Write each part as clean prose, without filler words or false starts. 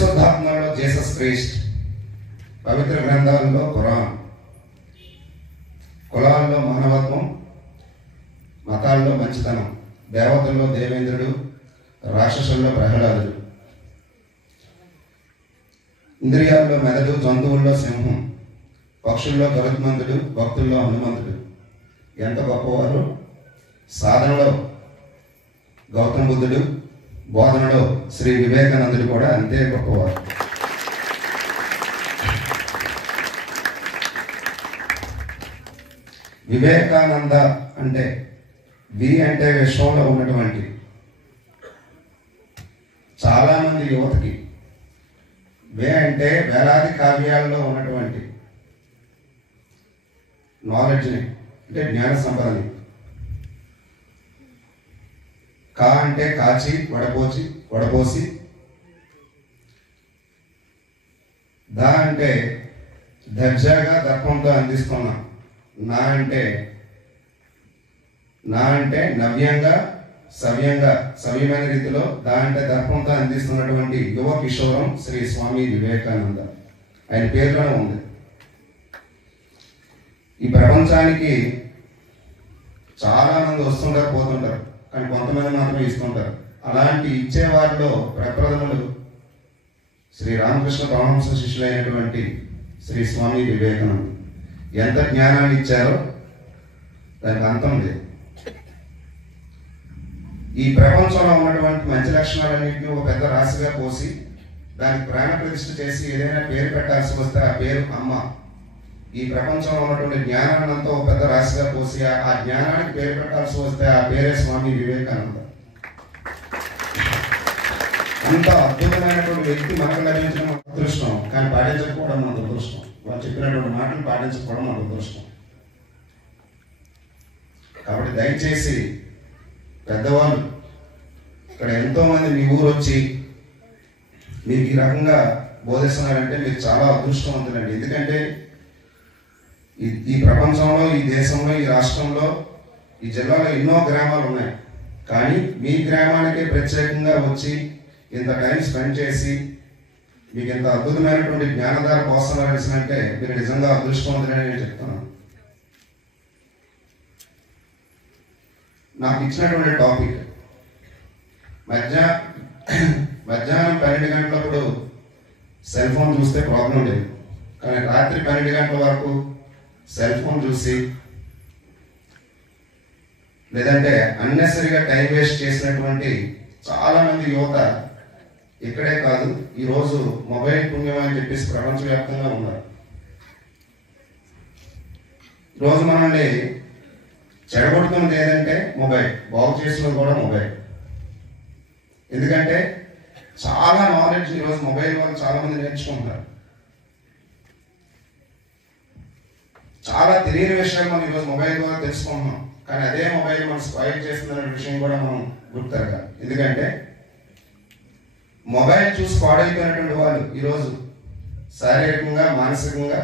పరిశుద్ధాత్మలో Jesus Christ, పవిత్ర గ్రంథాలలో ఖురాన్, కులాల్లో మానవత్వం, మతాల్లో మంచితనం, దేవతల్లో దేవేంద్రుడు, రాక్షసుల్లో ప్రహ్లాదుడు, ఇంద్రియాల్లో మెదడు, జంతువుల్లో సింహం, పక్షుల్లో గరుత్మంతుడు, భక్తుల్లో హనుమంతుడు. ఎంత గొప్పవారు! సాధనలో గౌతమ బుద్ధుడు, బోధనలో శ్రీ వివేకానందుడు కూడా అంతే గొప్పవారు. వివేకానంద అంటే వి అంటే విశ్వంలో ఉన్నటువంటి చాలామంది యువతకి, వే అంటే వేలాది కావ్యాల్లో ఉన్నటువంటి నాలెడ్జ్ని, అంటే జ్ఞాన సంపదని, కా అంటే కాచి వడపోసి, దా అంటే దర్జాగా దర్పంతో అందిస్తున్నా, నా అంటే నవ్యంగా సవ్యమైన రీతిలో, దా అంటే దర్పంతో అందిస్తున్నటువంటి యువ కిషోరం శ్రీ స్వామి వివేకానంద. ఆయన పేరులోనే ఉంది. ఈ ప్రపంచానికి చాలా మంది వస్తుంటారు, పోతుంటారు, కానీ కొంతమంది మాత్రమే ఇస్తుంటారు. అలాంటి ఇచ్చేవారిలో ప్రప్రథములు శ్రీ రామకృష్ణ పరమహంస శిష్యులైనటువంటి శ్రీ స్వామి వివేకానంద. ఎంత జ్ఞానాన్ని ఇచ్చారో దానికి అంతం లేదు. ఈ ప్రపంచంలో ఉన్నటువంటి మంచి లక్షణాలన్నింటినీ ఒక పెద్ద రాశిగా పోసి దానికి ప్రాణ ప్రతిష్ఠ చేసి ఏదైనా పేరు పెట్టాల్సి వస్తే ఆ పేరు అమ్మ. ఈ ప్రపంచంలో ఉన్నటువంటి జ్ఞానాన్ని అంతా ఒక పెద్ద రాశిగా పోసి ఆ జ్ఞానానికి పేరు పెట్టాల్సి వస్తే ఆ పేరే స్వామి వివేకానంద. అంత అద్భుతమైనటువంటి వ్యక్తి మనకు లభించడం మన అదృష్టం, కానీ పాటించకపోవడం మన దురదృష్టం. వాళ్ళు చెప్పినటువంటి మాటలు పాటించకపోవడం మన దురదృష్టం. కాబట్టి దయచేసి పెద్దవాళ్ళు, ఇక్కడ ఎంతోమంది మీ ఊరు వచ్చి మీకు ఈ రకంగా బోధిస్తున్నారంటే మీరు చాలా అదృష్టవంతులండి. ఎందుకంటే ఈ ప్రపంచంలో, ఈ దేశంలో, ఈ రాష్ట్రంలో, ఈ జిల్లాలో ఎన్నో గ్రామాలు ఉన్నాయి. కానీ మీ గ్రామానికే ప్రత్యేకంగా వచ్చి ఇంత టైం స్పెండ్ చేసి మీకు ఇంత అద్భుతమైనటువంటి జ్ఞానధార కోసం నడిచినట్టే మీరు నిజంగా అదృష్టవంతులని నేను చెప్తున్నాను. నాకు ఇచ్చినటువంటి టాపిక్ మధ్యాహ్నం 12 గంటలప్పుడు సెల్ ఫోన్ చూస్తే ప్రాబ్లం లేదు, కానీ రాత్రి 12 గంటల వరకు సెల్ ఫోన్ చూసి లేదంటే అన్నెసరిగా టైం వేస్ట్ చేసినటువంటి చాలామంది యువత ఇక్కడే కాదు, ఈరోజు మొబైల్ పుణ్యం అని చెప్పేసి ప్రపంచవ్యాప్తంగా ఉన్నారు. ఈరోజు మనల్ని చెడగొడుతున్నది ఏదంటే మొబైల్, బాగు చేసినది కూడా మొబైల్. ఎందుకంటే చాలా నాలెడ్జ్ ఈరోజు మొబైల్ వల్ల చాలా మంది నేర్చుకుంటున్నారు. చాలా తెలియని విషయాలు మనం ఈరోజు మొబైల్ ద్వారా తెలుసుకుంటున్నాం, కానీ అదే మొబైల్ మనం స్పాయిల్ చేస్తుందనే విషయం కూడా మనం గుర్తుగా. ఎందుకంటే మొబైల్ చూసి పాడైపోయినటువంటి వాళ్ళు ఈరోజు శారీరకంగా, మానసికంగా,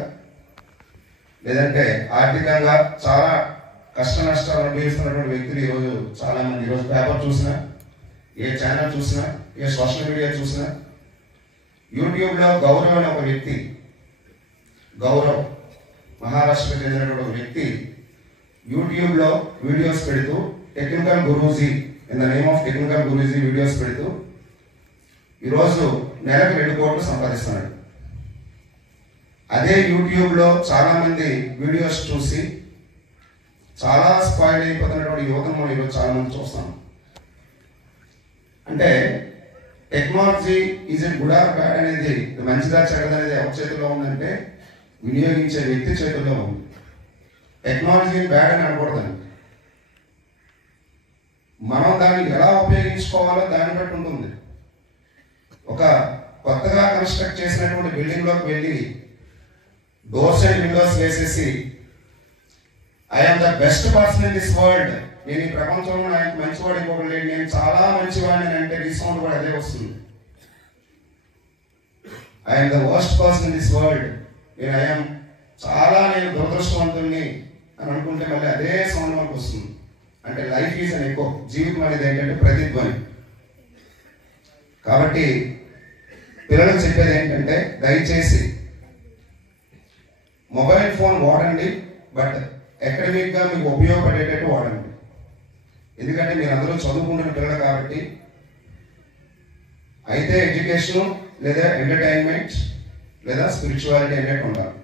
లేదంటే ఆర్థికంగా చాలా కష్ట నష్టాలు అనుభవిస్తున్నటువంటి వ్యక్తులు ఈరోజు చాలా మంది. ఈరోజు పేపర్ చూసినా, ఏ ఛానల్ చూసినా, ఏ సోషల్ మీడియా చూసినా, యూట్యూబ్లో గౌరవ్ అనే ఒక వ్యక్తి, గౌరవ్ మహారాష్ట్రకు చెందినటువంటి ఒక వ్యక్తి యూట్యూబ్లో వీడియోస్ పెడుతూ technical Guruji, in the name of technical Guruji videos పెడుతూ ఈరోజు నెలకు 2 కోట్లు సంపాదిస్తున్నాడు. అదే యూట్యూబ్లో చాలామంది వీడియోస్ చూసి చాలా స్పాయిల్ అయిపోతున్నటువంటి యువతను మనం ఈరోజు చాలా మంది చూస్తాం. అంటే technology is it good or bad అనేది, మంచిదా చెడ్డదా అనేది ఎవరి చేతుల్లో ఉందంటే వినియోగించే వ్యక్తి చేతుల్లో ఉంది. టెక్నాలజీని బ్యాడ్ అని అనకూడదండి, మనం దాన్ని ఎలా ఉపయోగించుకోవాలో దాన్ని బట్టి ఉంటుంది. ఒక కొత్తగా కన్స్ట్రక్ట్ చేసినటువంటి బిల్డింగ్లోకి వెళ్ళి డోర్స్ అండ్ విండోస్ వేసేసి I'm the best person in this world, నేను ఈ ప్రపంచంలో నాకు మంచివాడు ఇంకొకటి లేడు, నేను చాలా మంచివాడిని అంటే రీసౌండ్ కూడా అదే వస్తుంది. I'm the worst person in this world, నేను దురదృష్టవంతుడిని అని అనుకుంటే మళ్ళీ అదే సౌండ్ మనకు వస్తుంది. అంటే లైఫ్ ఈజ్ అన్ ఎకో, జీవితం అనేది ఏంటంటే ప్రతిధ్వని. కాబట్టి పిల్లలకు చెప్పేది ఏంటంటే దయచేసి మొబైల్ ఫోన్ వాడండి, బట్ అకాడమిక్గా మీకు ఉపయోగపడేటట్టు వాడండి. ఎందుకంటే మీరు అందరూ చదువుకుంటున్న పిల్లలు కాబట్టి అయితే ఎడ్యుకేషన్ లేదా ఎంటర్టైన్మెంట్ లేదా స్పిరిచువాలిటీ అనేది ఉండాలి.